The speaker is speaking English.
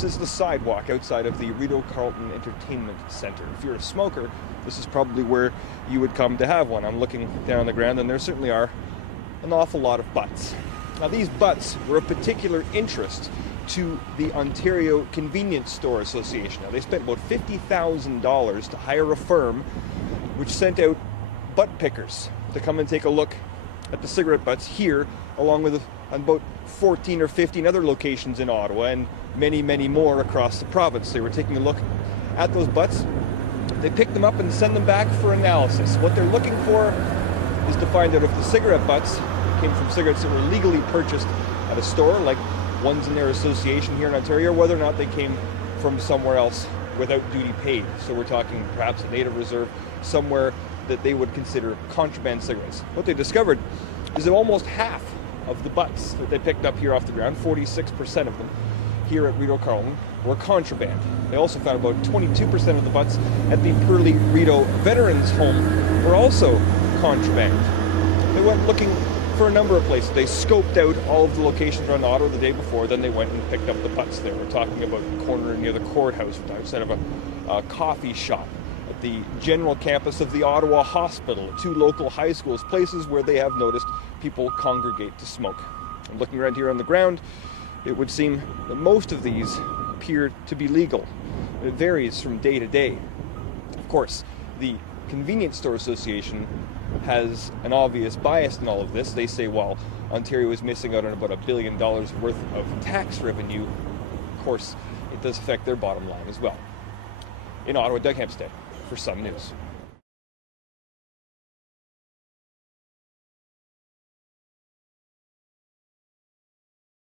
This is the sidewalk outside of the Rideau-Carleton Entertainment Centre. If you're a smoker, this is probably where you would come to have one. I'm looking down the ground, and there certainly are an awful lot of butts. Now, these butts were of particular interest to the Ontario Convenience Store Association. Now, they spent about $50,000 to hire a firm which sent out butt pickers to come and take a look at the cigarette butts here, along with about 14 or 15 other locations in Ottawa and many, many more across the province. They were taking a look at those butts. They pick them up and send them back for analysis. What they're looking for is to find out if the cigarette butts came from cigarettes that were legally purchased at a store, like ones in their association here in Ontario, or whether or not they came from somewhere else without duty paid. So we're talking perhaps a native reserve, somewhere that they would consider contraband cigarettes. What they discovered is that almost half of the butts that they picked up here off the ground, 46% of them here at Rideau-Carleton, were contraband. They also found about 22% of the butts at the Pearly Rideau Veterans Home were also contraband. They went looking for a number of places. They scoped out all of the locations around Ottawa the day before, then they went and picked up the butts there. We're talking about the corner near the courthouse, outside of a coffee shop, at the general campus of the Ottawa Hospital, 2 local high schools, places where they have noticed people congregate to smoke. And looking around here on the ground, it would seem that most of these appear to be legal. It varies from day to day. Of course, the Convenience Store Association has an obvious bias in all of this. They say while Ontario is missing out on about $1 billion worth of tax revenue, of course, it does affect their bottom line as well. In Ottawa, Doug Hempstead for Sun News.